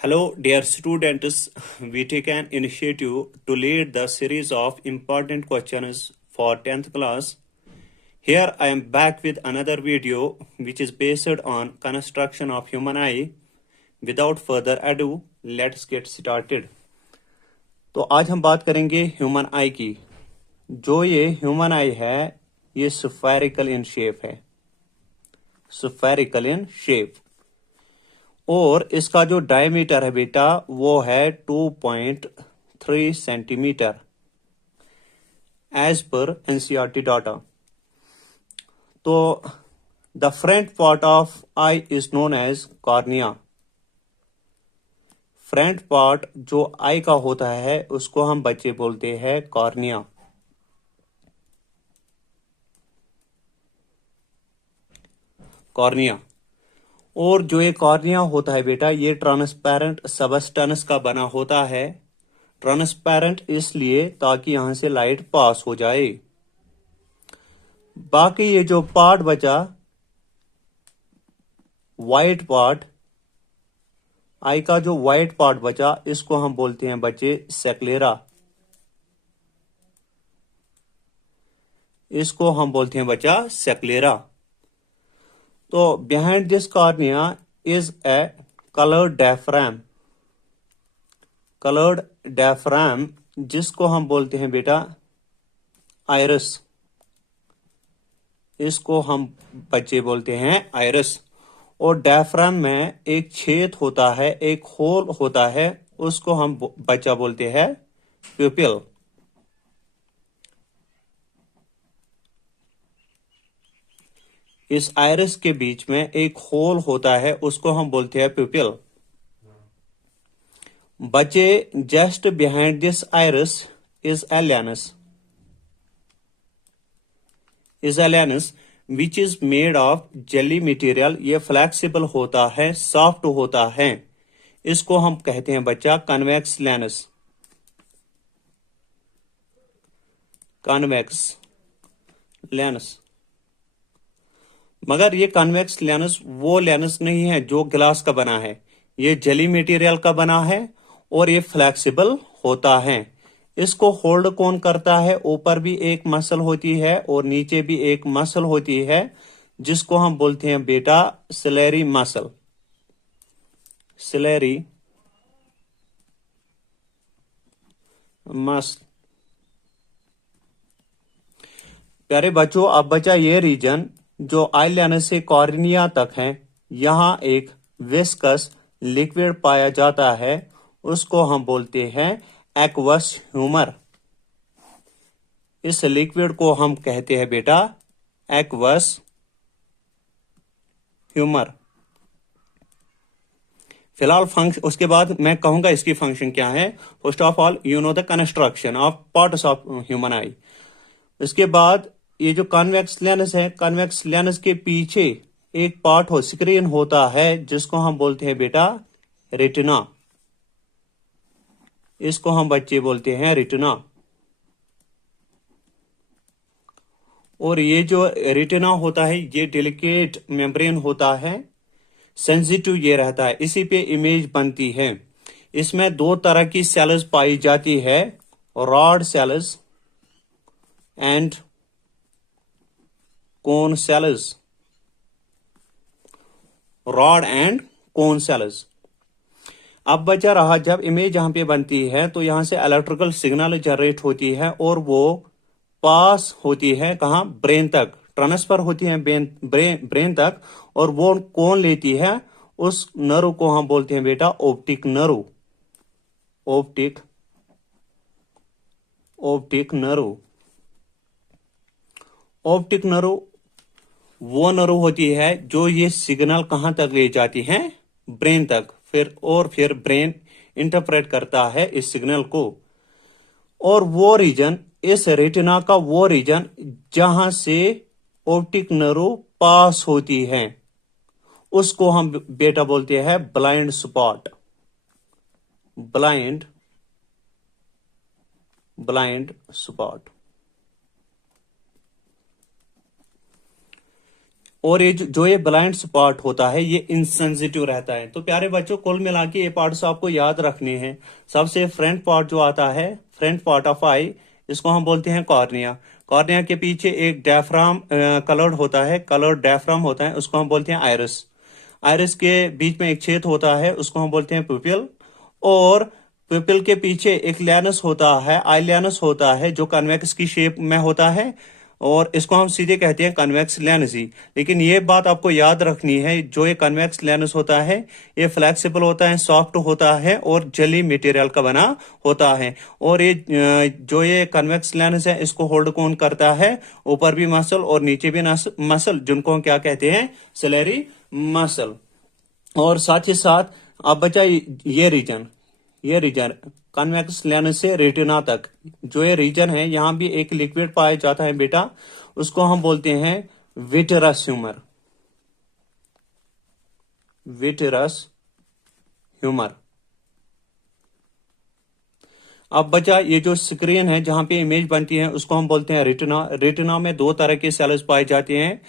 Hello, dear students. We take an initiative to lead the series of important questions for 10th class. Here I am back with another video which is based on construction of human eye. Without further ado, let's get started. तो आज हम बात करेंगे human आई की। जो ये human eye है ये स्फेरिकल इन शेप है, स्फेरिकल इन शेप। और इसका जो डायमीटर है बेटा वो है 2.3 सेंटीमीटर एज पर एनसीईआरटी डाटा। तो the front part of eye is known as cornea. Front part जो आई का होता है उसको हम बच्चे बोलते हैं कॉर्निया। कॉर्निया। और जो ये कॉर्निया होता है बेटा ये ट्रांसपेरेंट सबस्टेंस का बना होता है। ट्रांसपेरेंट इसलिए ताकि यहां से लाइट पास हो जाए। बाकी ये जो पार्ट बचा व्हाइट पार्ट, आई का जो व्हाइट पार्ट बचा इसको हम बोलते हैं बच्चे सेक्लेरा। इसको हम बोलते हैं बच्चा सेक्लेरा। तो behind this cornea is a coloured diaphragm. Coloured diaphragm जिसको हम बोलते हैं बेटा आयरस। इसको हम बच्चे बोलते हैं आयरस। और डायफ्राम में एक छेद होता है, एक होल होता है, उसको हम बच्चा बोलते हैं प्यूपिल। इस आयरस के बीच में एक होल होता है उसको हम बोलते हैं प्यूपिल। बच्चे just behind this iris is a lens. Is a lens which is made of jelly material. ये फ्लेक्सिबल होता है, सॉफ्ट होता है। इसको हम कहते हैं बच्चा कन्वेक्स लेनस। Convex lens. मगर ये कन्वेक्स लेंस वो लेंस नहीं है जो ग्लास का बना है। ये जेली मटेरियल का बना है और ये फ्लेक्सिबल होता है। इसको होल्ड कौन करता है? ऊपर भी एक मसल होती है और नीचे भी एक मसल होती है जिसको हम बोलते हैं बेटा सिलेरी मसल। Ciliary muscle. प्यारे बच्चों, अब बचा ये रीजन जो आई लेंस से कॉर्निया तक है। यहां एक विस्कस लिक्विड पाया जाता है, उसको हम बोलते हैं एक्वस ह्यूमर। इस लिक्विड को हम कहते हैं बेटा एक्वस ह्यूमर। फिलहाल फंक्शन, उसके बाद मैं कहूंगा इसकी फंक्शन क्या है। First of all you know the construction of parts of human आई। इसके बाद ये जो कॉन्वेक्स लेंस है, कॉन्वेक्स लेंस के पीछे एक पार्ट हो स्क्रीन होता है जिसको हम बोलते हैं बेटा रेटिना। इसको हम बच्चे बोलते हैं रेटिना। और ये जो रेटिना होता है ये डेलिकेट मेम्ब्रेन होता है, सेंसिटिव ये रहता है, इसी पे इमेज बनती है। इसमें दो तरह की सेल्स पाई जाती है, rod sales and cone cells. Rod and cone cells. अब बचा रहा जब इमेज यहां पे बनती है तो यहां से इलेक्ट्रिकल सिग्नल जनरेट होती है और वो पास होती है कहां? ब्रेन तक ट्रांसफर होती है ब्रेन तक। और वो कौन लेती है? उस नर्व को हम बोलते हैं बेटा optic nerve. Optic nerve. Optic nerve वो नर्व होती है जो ये सिग्नल कहां तक ले जाती है? ब्रेन तक। फिर ब्रेन इंटरप्रेट करता है इस सिग्नल को। और वो रीजन, इस रेटिना का वो रीजन जहां से ऑप्टिक नर्व पास होती है उसको हम बेटा बोलते हैं ब्लाइंड स्पॉट। Blind spot. और ये जो ये ब्लाइंड स्पॉट होता है ये इनसेंसिटिव रहता है। तो प्यारे बच्चों, कुल मिला के ये पार्ट्स आपको याद रखने हैं। सबसे फ्रंट पार्ट जो आता है, फ्रंट पार्ट ऑफ आई, इसको हम बोलते हैं कॉर्निया। कॉर्निया के पीछे एक डायफ्राम कलर्ड होता है, कलर्ड डायफ्राम होता है, उसको हम बोलते हैं आइरिस। आइरिस के बीच में एक छेद होता है, उसको हम बोलते हैं प्यूपिल। और प्यूपिल के पीछे एक लेनस होता है, आई लेनस होता है, जो कन्वेक्स की शेप में होता है, और इसको हम सीधे कहते हैं कन्वेक्स लेंस ही। लेकिन ये बात आपको याद रखनी है, जो ये कन्वेक्स लेंस होता है ये फ्लेक्सिबल होता है, सॉफ्ट होता है और जेली मटेरियल का बना होता है। और ये जो ये कन्वेक्स लेंस है इसको होल्ड कौन करता है? ऊपर भी मसल और नीचे भी मसल, जिनको हम क्या कहते हैं? Ciliary muscle. और साथ ही साथ अब बचा ये रीजन कन्वेक्स लेंस से रेटिना तक, जो ये रीजन है, यहां भी एक लिक्विड पाया जाता है बेटा, उसको हम बोलते हैं विट्रस ह्यूमर। Vitreous humour. अब बचा ये जो स्क्रीन है जहां पे इमेज बनती है, उसको हम बोलते हैं रेटिना। रेटिना में दो तरह के सेल्स पाए जाते हैं।